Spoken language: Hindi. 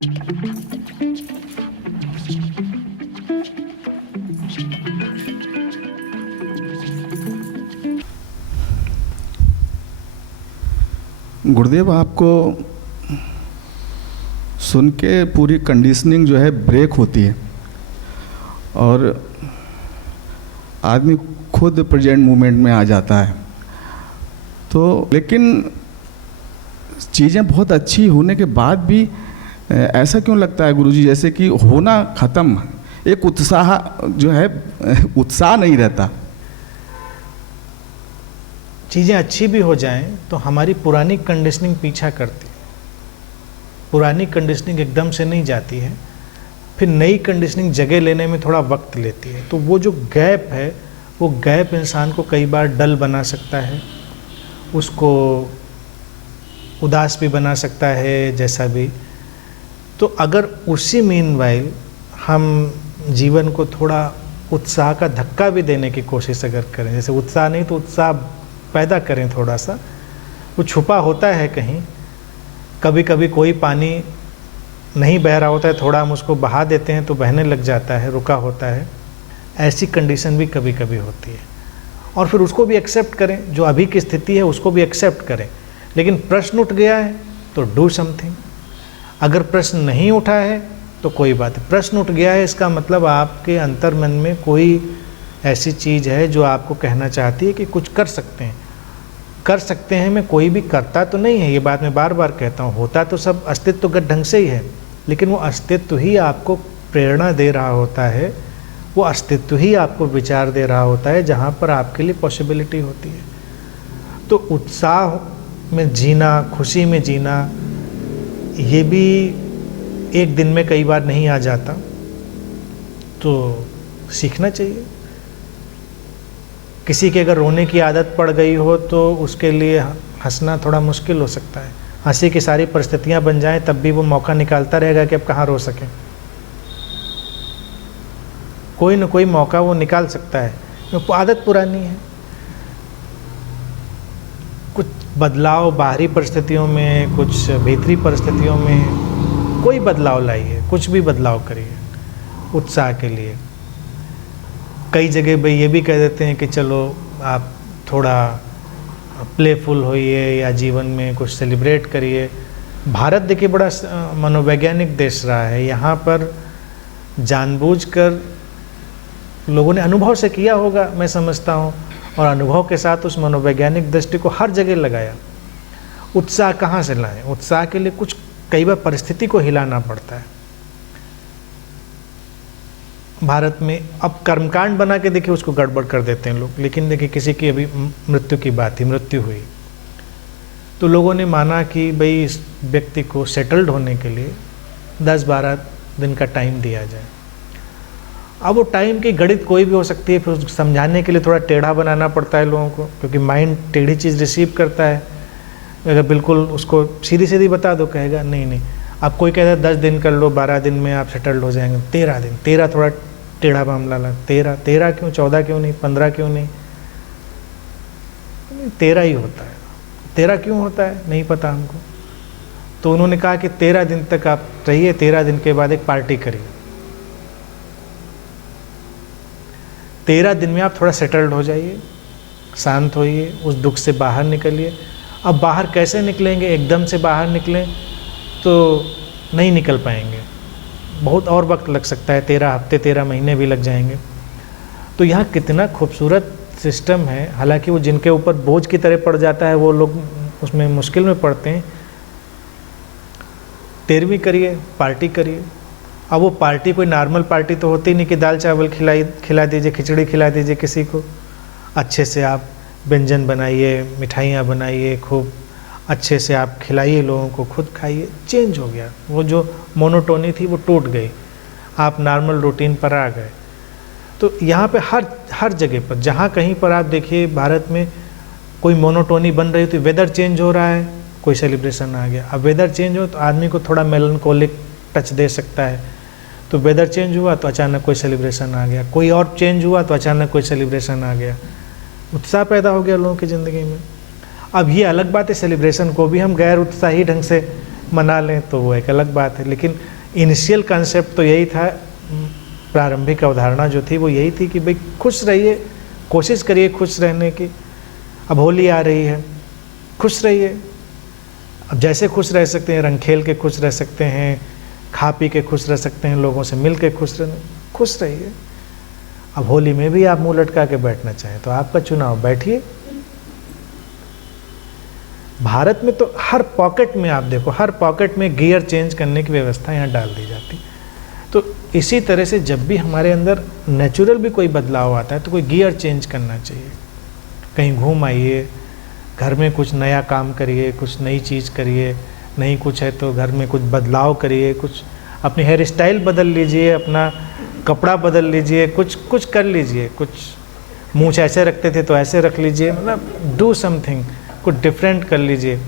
गुरुदेव, आपको सुन के पूरी कंडीशनिंग जो है ब्रेक होती है और आदमी खुद प्रेजेंट मोमेंट में आ जाता है। तो लेकिन चीज़ें बहुत अच्छी होने के बाद भी ऐसा क्यों लगता है गुरुजी जैसे कि होना ख़त्म, एक उत्साह जो है उत्साह नहीं रहता? चीज़ें अच्छी भी हो जाएं तो हमारी पुरानी कंडीशनिंग पीछा करती है। पुरानी कंडीशनिंग एकदम से नहीं जाती है, फिर नई कंडीशनिंग जगह लेने में थोड़ा वक्त लेती है। तो वो जो गैप है, वो गैप इंसान को कई बार डल बना सकता है, उसको उदास भी बना सकता है, जैसा भी। तो अगर उसी मीनवाइल हम जीवन को थोड़ा उत्साह का धक्का भी देने की कोशिश अगर करें, जैसे उत्साह नहीं तो उत्साह पैदा करें थोड़ा सा, वो छुपा होता है कहीं। कभी कभी कोई पानी नहीं बह रहा होता है, थोड़ा हम उसको बहा देते हैं तो बहने लग जाता है, रुका होता है। ऐसी कंडीशन भी कभी कभी होती है और फिर उसको भी एक्सेप्ट करें, जो अभी की स्थिति है उसको भी एक्सेप्ट करें। लेकिन प्रश्न उठ गया है तो डू समथिंग। अगर प्रश्न नहीं उठा है तो कोई बात है। प्रश्न उठ गया है इसका मतलब आपके अंतर्मन में कोई ऐसी चीज़ है जो आपको कहना चाहती है कि कुछ कर सकते हैं। कर सकते हैं में कोई भी करता तो नहीं है, ये बात मैं बार बार कहता हूँ। होता तो सब अस्तित्वगत ढंग से ही है, लेकिन वो अस्तित्व ही आपको प्रेरणा दे रहा होता है, वो अस्तित्व ही आपको विचार दे रहा होता है जहाँ पर आपके लिए पॉसिबिलिटी होती है। तो उत्साह में जीना, खुशी में जीना, ये भी एक दिन में कई बार नहीं आ जाता, तो सीखना चाहिए। किसी की अगर रोने की आदत पड़ गई हो तो उसके लिए हंसना थोड़ा मुश्किल हो सकता है। हंसी की सारी परिस्थितियां बन जाएं तब भी वो मौका निकालता रहेगा कि अब कहाँ रो सके। कोई न कोई मौका वो निकाल सकता है, वो आदत पुरानी है। कुछ बदलाव बाहरी परिस्थितियों में, कुछ भीतरी परिस्थितियों में कोई बदलाव लाइए, कुछ भी बदलाव करिए उत्साह के लिए। कई जगह भाई ये भी कह देते हैं कि चलो आप थोड़ा प्लेफुल होइए या जीवन में कुछ सेलिब्रेट करिए। भारत देखिए बड़ा मनोवैज्ञानिक देश रहा है। यहाँ पर जानबूझकर लोगों ने अनुभव से किया होगा, मैं समझता हूँ, और अनुभव के साथ उस मनोवैज्ञानिक दृष्टि को हर जगह लगाया। उत्साह कहाँ से लाएं? उत्साह के लिए कुछ कई बार परिस्थिति को हिलाना पड़ता है। भारत में अब कर्मकांड बना के देखिए उसको गड़बड़ कर देते हैं लोग। लेकिन देखिए किसी की अभी मृत्यु की बात थी, मृत्यु हुई तो लोगों ने माना कि भाई इस व्यक्ति को सेटल्ड होने के लिए 10-12 दिन का टाइम दिया जाए। अब वो टाइम की गणित कोई भी हो सकती है, फिर उसको समझाने के लिए थोड़ा टेढ़ा बनाना पड़ता है लोगों को, क्योंकि माइंड टेढ़ी चीज़ रिसीव करता है। अगर बिल्कुल उसको सीधी सीधी बता दो, कहेगा नहीं नहीं। अब कोई कहता है 10 दिन कर लो, 12 दिन में आप सेटल्ड हो जाएंगे। 13 दिन, 13 थोड़ा टेढ़ा मामला ला। 13 क्यों, 14 क्यों नहीं, 15 क्यों नहीं? 13 ही होता है। 13 क्यों होता है नहीं पता हमको। तो उन्होंने कहा कि 13 दिन तक आप रहिए, 13 दिन के बाद एक पार्टी करिए। 13 दिन में आप थोड़ा सेटल्ड हो जाइए, शांत होइए, उस दुख से बाहर निकलिए। अब बाहर कैसे निकलेंगे? एकदम से बाहर निकलें तो नहीं निकल पाएंगे, बहुत और वक्त लग सकता है। 13 हफ्ते, 13 महीने भी लग जाएंगे। तो यहाँ कितना खूबसूरत सिस्टम है। हालांकि वो जिनके ऊपर बोझ की तरह पड़ जाता है वो लोग उसमें मुश्किल में पड़ते हैं। 13वीं करिए, पार्टी करिए। अब वो पार्टी कोई नॉर्मल पार्टी तो होती नहीं कि दाल चावल खिला दीजिए, खिचड़ी खिला दीजिए किसी को। अच्छे से आप व्यंजन बनाइए, मिठाइयाँ बनाइए, खूब अच्छे से आप खिलाइए लोगों को, खुद खाइए। चेंज हो गया, वो जो मोनोटोनी थी वो टूट गई, आप नॉर्मल रूटीन पर आ गए। तो यहाँ पे हर जगह पर, जहाँ कहीं पर आप देखिए भारत में कोई मोनोटोनी बन रही थी, वेदर चेंज हो रहा है, कोई सेलिब्रेशन आ गया। अब वेदर चेंज हो तो आदमी को थोड़ा मेलनकोलिक टच दे सकता है, तो वेदर चेंज हुआ तो अचानक कोई सेलिब्रेशन आ गया। कोई और चेंज हुआ तो अचानक कोई सेलिब्रेशन आ गया। उत्साह पैदा हो गया लोगों की ज़िंदगी में। अब ये अलग बात है, सेलिब्रेशन को भी हम गैर उत्साही ढंग से मना लें तो वो एक अलग बात है। लेकिन इनिशियल कॉन्सेप्ट तो यही था, प्रारंभिक अवधारणा जो थी वो यही थी कि भाई खुश रहिए, कोशिश करिए खुश रहने की। अब होली आ रही है, खुश रहिए। अब जैसे खुश रह सकते हैं, रंग खेल के खुश रह सकते हैं, खा पी के खुश रह सकते हैं, लोगों से मिल के खुश रहिए। अब होली में भी आप मुंह लटका के बैठना चाहें तो आपका चुनाव, बैठिए। भारत में तो हर पॉकेट में आप देखो, हर पॉकेट में गियर चेंज करने की व्यवस्था यहाँ डाल दी जाती। तो इसी तरह से जब भी हमारे अंदर नेचुरल भी कोई बदलाव आता है तो कोई गियर चेंज करना चाहिए। कहीं घूम आइए, घर में कुछ नया काम करिए, कुछ नई चीज़ करिए, नहीं कुछ है तो घर में कुछ बदलाव करिए, कुछ अपनी हेयर स्टाइल बदल लीजिए, अपना कपड़ा बदल लीजिए, कुछ कर लीजिए, कुछ मूंछ ऐसे रखते थे तो ऐसे रख लीजिए, मतलब डू समथिंग, कुछ डिफरेंट कर लीजिए।